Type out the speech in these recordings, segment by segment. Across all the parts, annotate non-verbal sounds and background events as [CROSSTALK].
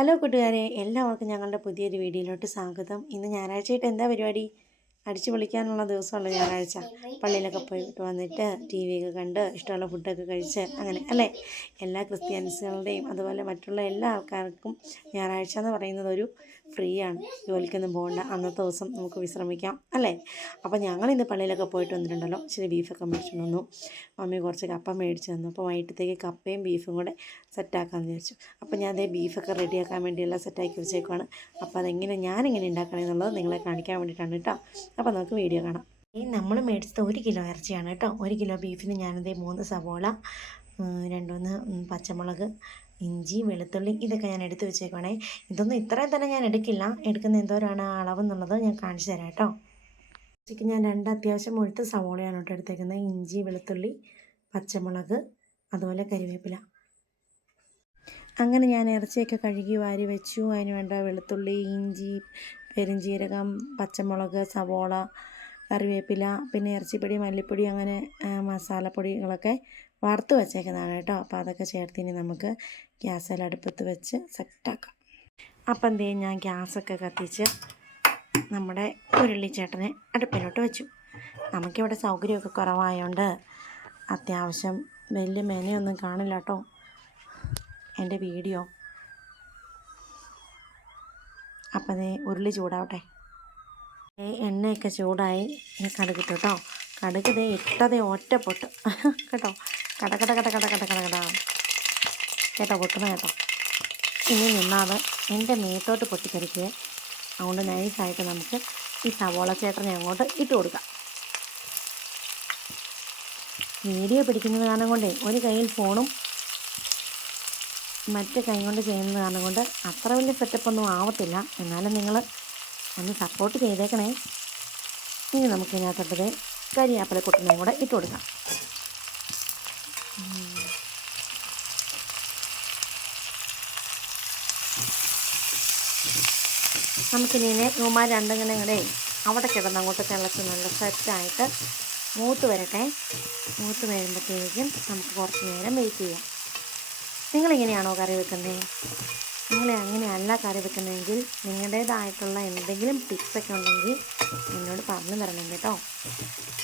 Hello കൂട്ടുകാരെ എല്ലാവർക്കും ഞങ്ങളുടെ പുതിയൊരു വീഡിയോയിലോട്ട് സ്വാഗതം. ഇന്ന് ഞായറാഴ്ചയായിട്ട് എന്താ പരിപാടി? അടിച്ചു പൊളിക്കാനുള്ള ദിവസമുള്ള ഞായറാഴ്ച. പള്ളിയിലൊക്കെ പോയിട്ട് വന്നിട്ട് ടി വി ഒക്കെ കണ്ട് ഇഷ്ടമുള്ള ഫുഡൊക്കെ കഴിച്ച് അങ്ങനെ അല്ലേ? എല്ലാ ക്രിസ്ത്യാനിസുകളുടെയും അതുപോലെ മറ്റുള്ള എല്ലാ ആൾക്കാർക്കും ഞായറാഴ്ച എന്ന് പറയുന്നത് ഒരു ഫ്രീ ആണ് ജോലിക്കൊന്നും പോകണ്ട. അന്നത്തെ ദിവസം നമുക്ക് വിശ്രമിക്കാം അല്ലേ? അപ്പോൾ ഞങ്ങൾ ഇന്ന് പള്ളിയിലൊക്കെ പോയിട്ട് വന്നിട്ടുണ്ടല്ലോ. ഇച്ചിരി ബീഫൊക്കെ മേടിച്ചു വന്നു മമ്മി കുറച്ച് കപ്പ മേടിച്ച് തന്നു. അപ്പോൾ വൈകിട്ടത്തേക്ക് കപ്പയും ബീഫും കൂടെ സെറ്റാക്കാമെന്ന് വിചാരിച്ചു. അപ്പോൾ ഞാൻ അതേ ബീഫൊക്കെ റെഡിയാക്കാൻ വേണ്ടിയെല്ലാം സെറ്റാക്കി വെച്ചേക്കുവാണ്. അപ്പോൾ അതെങ്ങനെ ഞാനെങ്ങനെ ഉണ്ടാക്കണം എന്നുള്ളത് നിങ്ങളെ കാണിക്കാൻ വേണ്ടിയിട്ടാണ് കേട്ടോ അപ്പോൾ നമുക്ക് വീഡിയോ കാണാം. ഈ നമ്മൾ മേടിച്ചത് ഒരു കിലോ ഇറച്ചിയാണ് കേട്ടോ ഒരു കിലോ ബീഫിന് ഞാനതേ മൂന്ന് സവോള രണ്ടുമൂന്ന് പച്ചമുളക് ഇഞ്ചി വെളുത്തുള്ളി ഇതൊക്കെ ഞാൻ എടുത്ത് വെച്ചേക്കണേ ഇതൊന്നും ഇത്രയും തന്നെ ഞാൻ എടുക്കില്ല. എടുക്കുന്ന എന്തോരാണ് ആ അളവ് എന്നുള്ളത് ഞാൻ കാണിച്ചു തരാം കേട്ടോ. ഉച്ചയ്ക്ക് ഞാൻ രണ്ട് അത്യാവശ്യം മുഴുത്ത സവോളയാണ് കേട്ടോ എടുത്തേക്കുന്നത്. ഇഞ്ചി വെളുത്തുള്ളി പച്ചമുളക് അതുപോലെ കരിവേപ്പില. അങ്ങനെ ഞാൻ ഇറച്ചിയൊക്കെ കഴുകി വാരി വെച്ചു. അതിന് വേണ്ട വെളുത്തുള്ളി ഇഞ്ചി പെരുംജീരകം പച്ചമുളക് സവോള കറിവേപ്പില പിന്നെ ഇറച്ചിപ്പൊടി മല്ലിപ്പൊടി അങ്ങനെ മസാലപ്പൊടികളൊക്കെ വറുത്ത് വെച്ചേക്കുന്നതാണ് കേട്ടോ. അപ്പോൾ അതൊക്കെ ചേർത്തിനി നമുക്ക് ഗ്യാസിൽ അടുപ്പത്ത് വെച്ച് സെറ്റാക്കാം. അപ്പം എന്തേ ഞാൻ ഗ്യാസൊക്കെ കത്തിച്ച് നമ്മുടെ ഉരുളിച്ചേട്ടനെ അടുപ്പിലോട്ട് വെച്ചു. നമുക്കിവിടെ സൗകര്യമൊക്കെ കുറവായതുകൊണ്ട് അത്യാവശ്യം വലിയ മെനയൊന്നും കാണില്ല കേട്ടോ എന്റെ വീഡിയോ. അപ്പം അതേ ഉരുളി ചൂടാവട്ടെ. എണ്ണയൊക്കെ ചൂടായി കടുകിട്ടു കേട്ടോ. കടുക് ദേ ഇട്ടതേ ഒറ്റപ്പൊട്ട് [LAUGHS] കേട്ടോ. കട കട കട കട കട കട കട. കേട്ടോ പൊട്ടുന്ന കേട്ടോ. ഇനി നിന്നാവ് എന്റെ മേത്തോട്ട് പൊട്ടിക്കരുത് അതുകൊണ്ട് നൈസായിട്ട് നമുക്ക് ഈ സവോള ചേട്ടനെ അങ്ങോട്ട് ഇട്ട് കൊടുക്കാം. വീഡിയോ പിടിക്കുന്നത് കാരണം കൊണ്ടേ ഒരു കയ്യിൽ ഫോണും മറ്റേ കൈ കൊണ്ട് ചെയ്യുന്നത് കാരണം കൊണ്ട് അത്ര വലിയ സെറ്റപ്പൊന്നും ആവത്തില്ല. എന്നാലും നിങ്ങൾ ഒന്ന് സപ്പോർട്ട് ചെയ്തേക്കണേ. ഇനി നമുക്ക് കരിയാപ്പില കൊട്ടുന്നതും കൂടെ ഇട്ട് കൊടുക്കാം. നമുക്കിനി റൂമാ രണ്ടിങ്ങനെ കൂടെ അവിടെ കിടന്ന് അങ്ങോട്ട് തിളച്ച് നല്ല സെറ്റായിട്ട് മൂത്ത് വരട്ടെ. മൂത്ത് വരുമ്പോഴത്തേക്കും നമുക്ക് കുറച്ച് നേരം വെയിറ്റ് ചെയ്യാം. നിങ്ങളിങ്ങനെയാണോ കറി വെക്കുന്നത് നിങ്ങൾ അങ്ങനെയല്ല കറി വെക്കുന്നതെങ്കിൽ നിങ്ങളുടേതായിട്ടുള്ള എന്തെങ്കിലും ടിപ്സൊക്കെ ഉണ്ടെങ്കിൽ എന്നോട് പറഞ്ഞു തരണം കേട്ടോ.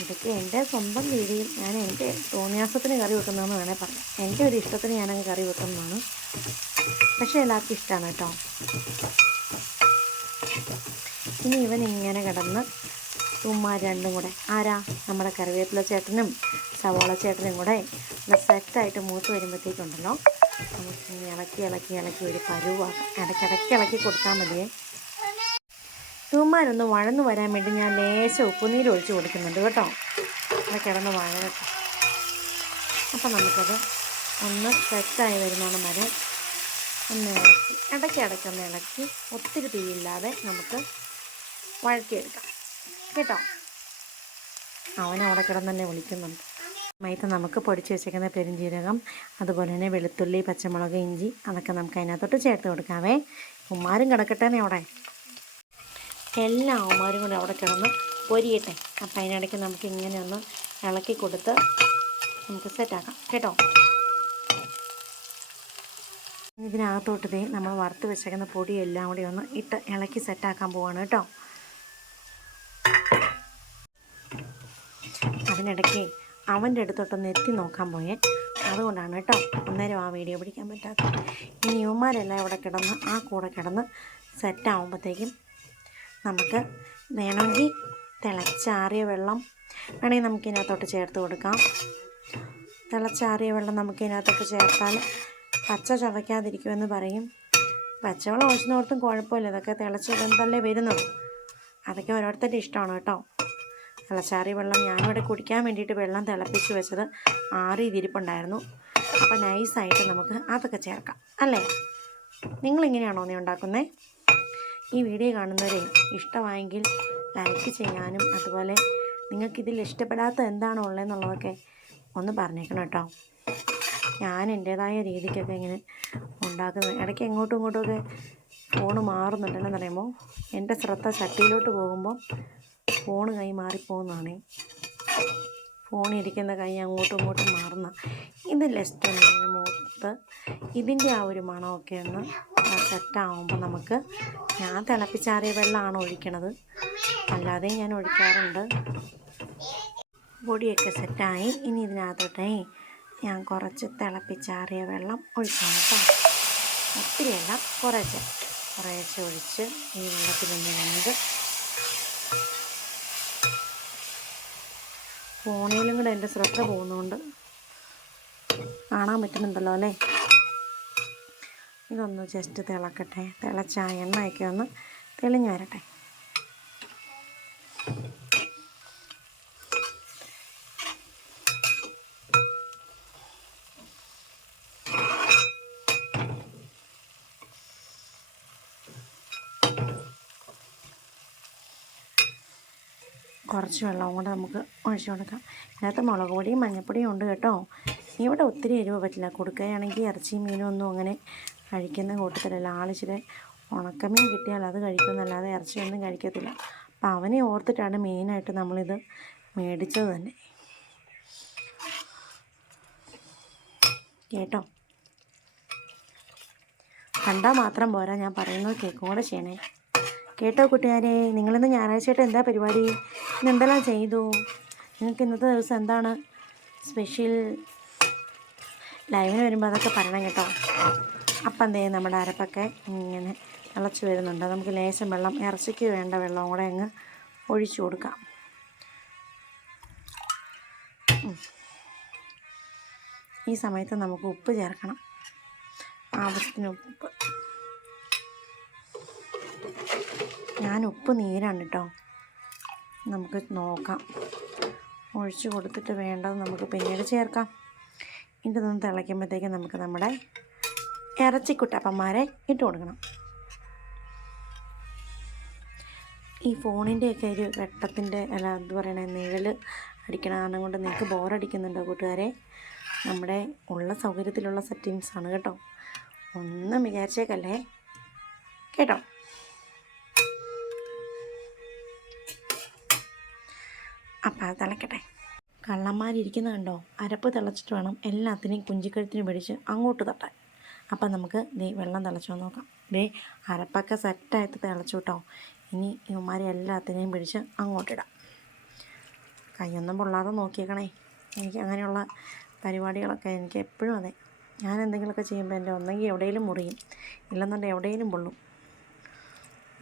ഇതൊക്കെ എന്റെ സ്വന്തം രീതിയിൽ ഞാൻ എന്റെ തോന്നിയാസത്തിന് കറി വെക്കുന്നതെന്ന് വേണേൽ പറയാം. എന്റെ ഒരു ഇഷ്ടത്തിന് ഞാനങ്ങ് കറി വെക്കുന്നതാണ്. പക്ഷേ എല്ലാവർക്കും ഇഷ്ടമാണ് കേട്ടോ. ഇനി ഇവൻ ഇങ്ങനെ കിടന്ന് ഉമ്മ രണ്ടും കൂടെ. ആരാ? നമ്മുടെ കറിവേപ്പില ചേട്ടനും സവോള ചേട്ടനും കൂടെ സെറ്റായിട്ട് മൂത്ത് വരുമ്പോഴത്തേക്കുണ്ടല്ലോ നമുക്ക് ഇളക്കി ഇളക്കി ഇളക്കി ഒരു പരുവാക്കാം ഇടയ്ക്കിടയ്ക്ക് ഇളക്കി കൊടുത്താൽ മതിയേ. തൂമാരൊന്ന് വഴന്നു വരാൻ വേണ്ടി ഞാൻ ലേശം ഉപ്പുനീര് ഒഴിച്ച് കൊടുക്കുന്നുണ്ട് കേട്ടോ. അവിടെ കിടന്ന് വഴകട്ടെ അപ്പം നമുക്കത് ഒന്ന് സെറ്റായി വരുന്നോണം വരെ ഒന്ന് ഇളക്കി. ഇടയ്ക്ക് ഇടയ്ക്കൊന്ന് ഇളക്കി. ഒത്തിരി തീയില്ലാതെ നമുക്ക് വഴക്കിയെടുക്കാം കേട്ടോ? അവൻ അവിടെ കിടന്ന് തന്നെ വിളിക്കുന്നുണ്ട്. മൈത്ത് നമുക്ക് പൊടിച്ച് വെച്ചേക്കുന്ന പെരുംജീരകം അതുപോലെ തന്നെ വെളുത്തുള്ളി പച്ചമുളക് ഇഞ്ചി അതൊക്കെ നമുക്ക് അതിനകത്തോട്ട് ചേർത്ത് കൊടുക്കാവേ. ഉമ്മാരും കിടക്കട്ടേനെ അവിടെ. എല്ലാ ഉമ്മാരും കൂടെ അവിടെ കിടന്ന് പൊരിയട്ടെ. അപ്പം അതിനിടയ്ക്ക് നമുക്ക് ഇങ്ങനെ ഒന്ന് ഇളക്കി കൊടുത്ത് നമുക്ക് സെറ്റാക്കാം കേട്ടോ? ഇതിനകത്തോട്ട് നമ്മൾ വറുത്ത് വെച്ചേക്കുന്ന പൊടിയെല്ലാം കൂടി ഒന്ന് ഇട്ട് ഇളക്കി സെറ്റാക്കാൻ പോവാണ് കേട്ടോ. അതിനിടയ്ക്ക് അവന്റെ അടുത്തോട്ടൊന്ന് എത്തി നോക്കാൻ പോയേ അതുകൊണ്ടാണ് കേട്ടോ അന്നേരം ആ വീഡിയോ പിടിക്കാൻ പറ്റാത്തത്. ഇനി ഇവന്മാരെല്ലാം ഇവിടെ കിടന്ന് ആ കൂടെ കിടന്ന് സെറ്റാവുമ്പോഴത്തേക്കും നമുക്ക് വേണമെങ്കിൽ തിളച്ചാറിയ വെള്ളം വേണമെങ്കിൽ നമുക്ക് ഇതിനകത്തോട്ട് ചേർത്ത് കൊടുക്കാം. തിളച്ചാറിയ വെള്ളം നമുക്ക് ഇതിനകത്തോട്ട് ചേർത്താൽ പച്ച ചവയ്ക്കാതിരിക്കുമെന്ന് പറയും. പച്ചവെള്ളം ഒഴിച്ചിനോർത്തും കുഴപ്പമില്ല. ഇതൊക്കെ തിളച്ച് വെന്തല്ലേ വരുന്നുള്ളൂ അതൊക്കെ ഓരോരുത്തരുടെ ഇഷ്ടമാണ് കേട്ടോ. തിളച്ചാറിയ വെള്ളം ഞാനിവിടെ കുടിക്കാൻ വേണ്ടിയിട്ട് വെള്ളം തിളപ്പിച്ച് വെച്ചത് ആറി ആറിയിരിപ്പുണ്ടായിരുന്നു അപ്പോൾ നൈസായിട്ട് നമുക്ക് അതൊക്കെ ചേർക്കാം അല്ലേ? നിങ്ങളിങ്ങനെയാണോ നീ ഉണ്ടാക്കുന്നത് ഈ വീഡിയോ കാണുന്നവരെ ഇഷ്ടമായെങ്കിൽ ലൈക്ക് ചെയ്യാനും അതുപോലെ നിങ്ങൾക്കിതിൽ ഇഷ്ടപ്പെടാത്ത എന്താണോ ഉള്ളതെന്നുള്ളതൊക്കെ ഒന്ന് പറഞ്ഞേക്കണം കേട്ടോ. ഞാൻ എന്റേതായ രീതിക്കൊക്കെ ഇങ്ങനെ ഉണ്ടാക്കുന്നത് ഇടയ്ക്ക് എങ്ങോട്ടും ഇങ്ങോട്ടുമൊക്കെ ഫോണ് മാറുന്നുണ്ടെന്ന് പറയുമ്പോൾ എന്റെ ശ്രദ്ധ ചട്ടിയിലോട്ട് പോകുമ്പോൾ ഫോണ് കൈ മാറിപ്പോകുന്നതാണേ ഫോണിരിക്കുന്ന കൈ അങ്ങോട്ടും ഇങ്ങോട്ടും മാറുന്ന ഇത് ലെസ്റ്റ് ഒന്നിങ്ങനെ മൂത്ത്. ഇതിന്റെ ആ ഒരു മണമൊക്കെ ഒന്ന് സെറ്റാവുമ്പോൾ നമുക്ക് ഞാൻ തിളപ്പിച്ചാറിയ വെള്ളമാണ് ഒഴിക്കണത്. അല്ലാതെ ഞാൻ ഒഴിക്കാറുണ്ട്. പൊടിയൊക്കെ സെറ്റായി. ഇനി ഇതിനകത്തോട്ടേ ഞാൻ കുറച്ച് തിളപ്പിച്ചാറിയ വെള്ളം ഒഴിക്കാം കേട്ടോ. ഒത്തിരിയല്ല കുറച്ച്. കുറേശ്ശെ ഒഴിച്ച് ഈ വെള്ളത്തിലൊന്ന് വെന്ത് ഫോണിലും കൂടെ എന്റെ ശ്രദ്ധ പോകുന്നതുകൊണ്ട് കാണാൻ പറ്റുന്നുണ്ടല്ലോ അല്ലേ? ഇതൊന്ന് ജസ്റ്റ് തിളക്കട്ടെ. തിളച്ച എണ്ണയൊക്കെ ഒന്ന് തെളിഞ്ഞു വരട്ടെ. കുറച്ച് വെള്ളം കൂടെ നമുക്ക് ഒഴിച്ചു കൊടുക്കാം. ഇതിനകത്ത് മുളക് പൊടിയും മഞ്ഞൾപ്പൊടിയും ഉണ്ട് കേട്ടോ. ഇവിടെ ഒത്തിരി എരിവ് പറ്റില്ല. കൊടുക്കുകയാണെങ്കിൽ ഇറച്ചിയും മീനും ഒന്നും അങ്ങനെ കഴിക്കുന്ന കൂട്ടത്തിലല്ല. ആളിച്ചിരി ഉണക്കമീൻ കിട്ടിയാൽ അത് കഴിക്കുമെന്നല്ലാതെ ഇറച്ചിയൊന്നും കഴിക്കത്തില്ല. അപ്പം അവനെ ഓർത്തിട്ടാണ് മെയിനായിട്ട് നമ്മളിത് മേടിച്ചത് തന്നെ. കേട്ടോ? കണ്ടാൽ മാത്രം പോരാ. ഞാൻ പറയുന്നത് കേക്കും കൂടെ ചെയ്യണേ. കേട്ടോ കൂട്ടുകാരെ നിങ്ങളിന്ന് ഞായറാഴ്ചയായിട്ട് എന്താ പരിപാടി? ഇന്ന് എന്തെല്ലാം ചെയ്തു? നിങ്ങൾക്ക് ഇന്നത്തെ ദിവസം എന്താണ് സ്പെഷ്യൽ ലൈവിന് വരുമ്പോൾ അതൊക്കെ പറയണം കേട്ടോ. അപ്പം എന്തേ നമ്മുടെ അരപ്പൊക്കെ ഇങ്ങനെ തിളച്ച് വരുന്നുണ്ട്. നമുക്ക് ലേശം വെള്ളം ഇറച്ചിക്ക് വേണ്ട വെള്ളം കൂടെ അങ്ങ് ഒഴിച്ചു കൊടുക്കാം. ഈ സമയത്ത് നമുക്ക് ഉപ്പ് ചേർക്കണം. ആവശ്യത്തിന് ഉപ്പ്. ഞാൻ ഉപ്പ് നീരാണ് കേട്ടോ നമുക്ക് നോക്കാം. ഒഴിച്ച് കൊടുത്തിട്ട് വേണ്ടത് നമുക്ക് പിന്നീട് ചേർക്കാം. ഇതൊന്ന് തിളയ്ക്കുമ്പോഴത്തേക്കും നമുക്ക് നമ്മുടെ ഇറച്ചിക്കുട്ടപ്പന്മാരെ ഇട്ട് കൊടുക്കണം. ഈ ഫോണിന്റെയൊക്കെ ഒരു വെട്ടത്തിന്റെ അല്ല എന്ത് പറയണേ നിഴൽ അടിക്കണ കാരണം കൊണ്ട് നിങ്ങൾക്ക് ബോറടിക്കുന്നുണ്ടോ കൂട്ടുകാരെ? നമ്മുടെ ഉള്ള സൗകര്യത്തിലുള്ള സെറ്റിങ്സ് ആണ് കേട്ടോ. ഒന്നും വിചാരിച്ചേക്കല്ലേ? കേട്ടോ? അത് തിളക്കട്ടെ കള്ളന്മാരിയ്ക്കുന്ന കണ്ടോ? അരപ്പ് തിളച്ചിട്ട് വേണം എല്ലാത്തിനെയും കുഞ്ചിക്കഴുത്തിന് പിടിച്ച് അങ്ങോട്ട് തട്ടാൻ. അപ്പം നമുക്ക് ദേ വെള്ളം തിളച്ചോ നോക്കാം. ദേ അരപ്പൊക്കെ സെറ്റായിട്ട് തിളച്ചു കേട്ടോ. ഇനി ഇവന്മാരെ എല്ലാത്തിനെയും പിടിച്ച് അങ്ങോട്ടിടാം കൈയൊന്നും പൊള്ളാതെ നോക്കിയേക്കണേ. എനിക്ക് അങ്ങനെയുള്ള പരിപാടികളൊക്കെ എനിക്ക് എപ്പോഴും അതെ. ഞാൻ എന്തെങ്കിലുമൊക്കെ ചെയ്യുമ്പോൾ എന്റെ ഒന്നെങ്കിൽ എവിടെയെങ്കിലും മുറിയും. ഇല്ലെന്നുണ്ടെങ്കിൽ എവിടെയെങ്കിലും പൊള്ളും.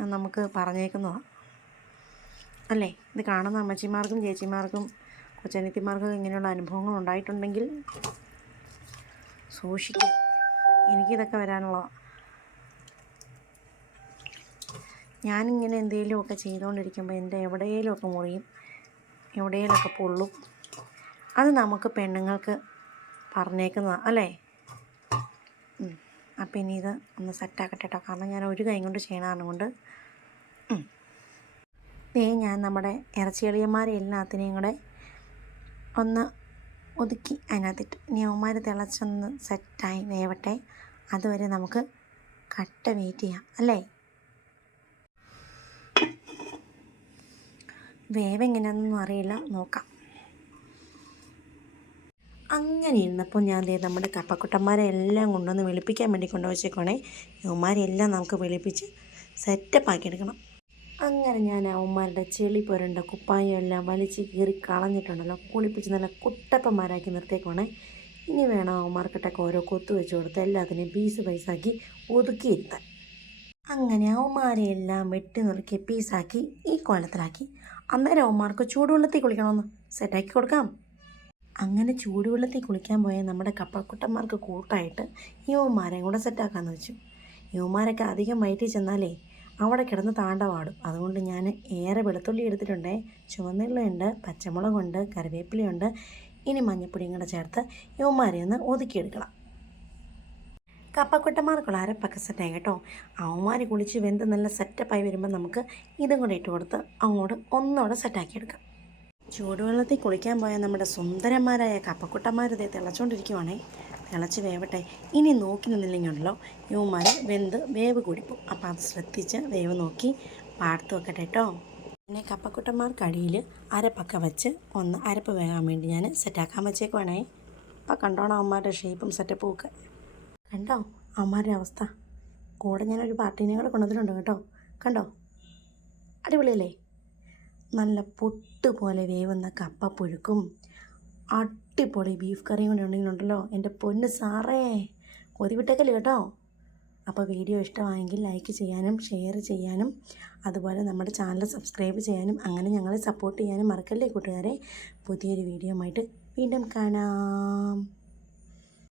നമുക്ക് പറഞ്ഞേക്കുന്നതാണ് അല്ലേ ഇത് കാണുന്ന അമ്മച്ചിമാർക്കും ചേച്ചിമാർക്കും കൊച്ചനിയത്തിമാർക്കും ഇങ്ങനെയുള്ള അനുഭവങ്ങൾ ഉണ്ടായിട്ടുണ്ടെങ്കിൽ സൂക്ഷിക്കും എനിക്കിതൊക്കെ വരാനുള്ളതാണ് ഞാനിങ്ങനെ എന്തെങ്കിലുമൊക്കെ ചെയ്തുകൊണ്ടിരിക്കുമ്പോൾ എന്റെ എവിടെയെങ്കിലുമൊക്കെ മുറിയും എവിടെയെങ്കിലുമൊക്കെ പൊള്ളും അത് നമുക്ക് പെണ്ണുങ്ങൾക്ക് പറഞ്ഞേക്കുന്നതാണ് അല്ലേ. അപ്പം ഇനി ഇത് ഒന്ന് സെറ്റാക്കട്ടെ കേട്ടോ കാരണം ഞാൻ ഒരു കൈ കൊണ്ട് ചെയ്യണമെന്നുകൊണ്ട്. ദേ ഞാൻ നമ്മുടെ ഇറച്ചിയളിയന്മാരെ എല്ലാത്തിനെയും കൂടെ ഒന്ന് ഒതുക്കി അതിനകത്തിട്ട്. ഇനി അവന്മാർ തിളച്ചൊന്ന് സെറ്റായി വേവട്ടെ. അതുവരെ നമുക്ക് കട്ട വെയിറ്റ് ചെയ്യാം അല്ലേ? വേവ് എങ്ങനെയാണെന്നൊന്നും അറിയില്ല. നോക്കാം. അങ്ങനെ ഇരുന്നപ്പോൾ ഞാൻ ദേ നമ്മുടെ കപ്പക്കുട്ടന്മാരെ എല്ലാം കൊണ്ടുവന്ന് വെളുപ്പിക്കാൻ വേണ്ടി കൊണ്ടുവച്ചേക്കണേ യുവമാരെല്ലാം നമുക്ക് വെളുപ്പിച്ച് സെറ്റപ്പ് ആക്കി എടുക്കണം. അങ്ങനെ ഞാൻ അവന്മാരുടെ ചെളി പുരണ്ട കുപ്പായം എല്ലാം വലിച്ച് കീറി കളഞ്ഞിട്ടുണ്ടല്ലോ. കുളിപ്പിച്ച് നല്ല കുട്ടപ്പന്മാരാക്കി നിർത്തേക്കുവാണേ ഇനി വേണം അവന്മാർക്കിട്ടൊക്കെ ഓരോ കൊത്തു വെച്ച് കൊടുത്ത് എല്ലാത്തിനെയും പീസ് പൈസാക്കി ഒതുക്കിയിരുത്താൻ. അങ്ങനെ അവന്മാരെ എല്ലാം വെട്ടി നുറുക്കി പീസാക്കി ഈ കോലത്തിലാക്കി. അന്നേരം അവന്മാർക്ക് ചൂടുവെള്ളത്തിൽ കുളിക്കണമെന്ന് സെറ്റാക്കി കൊടുക്കാം. അങ്ങനെ ചൂടുവെള്ളത്തിൽ കുളിക്കാൻ പോയ നമ്മുടെ കപ്പക്കുട്ടന്മാർക്ക് കൂട്ടായിട്ട് യുവമാരെയും കൂടെ സെറ്റാക്കാമെന്ന് വെച്ചു. യുവമാരൊക്കെ അധികം വയറ്റിൽ ചെന്നാലേ അവിടെ കിടന്ന് താണ്ടവാടും അതുകൊണ്ട് ഞാൻ ഏറെ വെളുത്തുള്ളി എടുത്തിട്ടുണ്ടേ. ചുവന്നുള്ളിയുണ്ട് പച്ചമുളകുണ്ട് കറിവേപ്പിലയുണ്ട്. ഇനി മഞ്ഞപ്പൊടിയും കൂടെ ചേർത്ത് ഇവന്മാരെ ഒന്ന് ഒതുക്കിയെടുക്കണം. കപ്പക്കുട്ടന്മാർക്കുള്ള അരപ്പൊക്കെ സെറ്റായി കേട്ടോ. അവന്മാർ കുളിച്ച് വെന്ത് നല്ല സെറ്റപ്പായി വരുമ്പോൾ നമുക്ക് ഇതും കൂടെ ഇട്ട് കൊടുത്ത് അങ്ങോട്ട് ഒന്നുകൂടെ സെറ്റാക്കിയെടുക്കാം. ചൂടുവെള്ളത്തിൽ കുളിക്കാൻ പോയ നമ്മുടെ സുന്ദരന്മാരായ കപ്പക്കുട്ടന്മാരതേ തിളച്ചുകൊണ്ടിരിക്കുവാണേ തിളച്ച് വേവട്ടെ. ഇനി നോക്കി നിന്നില്ലെങ്കിൽ ഉണ്ടല്ലോ ഇവന്മാർ വെന്ത് വേവ് കൂടിപ്പോവും അപ്പോൾ അത് ശ്രദ്ധിച്ച് വേവ് നോക്കി പാർത്ത് വെക്കട്ടെ കേട്ടോ. പിന്നെ കപ്പക്കുട്ടന്മാർക്കടിയിൽ അരപ്പൊക്കെ വെച്ച് ഒന്ന് അരപ്പ് വേകാൻ വേണ്ടി ഞാൻ സെറ്റാക്കാൻ വെച്ചേക്കുവാണേ. അപ്പം കണ്ടോണം അവന്മാരുടെ ഷേപ്പും സെറ്റപ്പും ഒക്കെ. കണ്ടോ? അവന്മാരുടെ അവസ്ഥ. കൂടെ ഞാനൊരു പാർട്ടീനെ കൂടെ കൊണ്ടുവന്നിട്ടുണ്ട് കേട്ടോ. കണ്ടോ? അടിപൊളിയല്ലേ? നല്ല പൊട്ട് പോലെ വേവുന്ന കപ്പ പുഴുക്കും അടിപൊളി ബീഫ് കറിയും ഉണ്ടെങ്കിൽ ഉണ്ടല്ലോ എന്റെ പൊന്ന് സാറേ കൊതി വിട്ടേക്കൽ കേട്ടോ? അപ്പോൾ വീഡിയോ ഇഷ്ടമായെങ്കിൽ ലൈക്ക് ചെയ്യാനും ഷെയർ ചെയ്യാനും അതുപോലെ നമ്മുടെ ചാനൽ സബ്സ്ക്രൈബ് ചെയ്യാനും അങ്ങനെ ഞങ്ങളെ സപ്പോർട്ട് ചെയ്യാനും മറക്കല്ലേ കൂട്ടുകാരെ? പുതിയൊരു വീഡിയോ ആയിട്ട് വീണ്ടും കാണാം.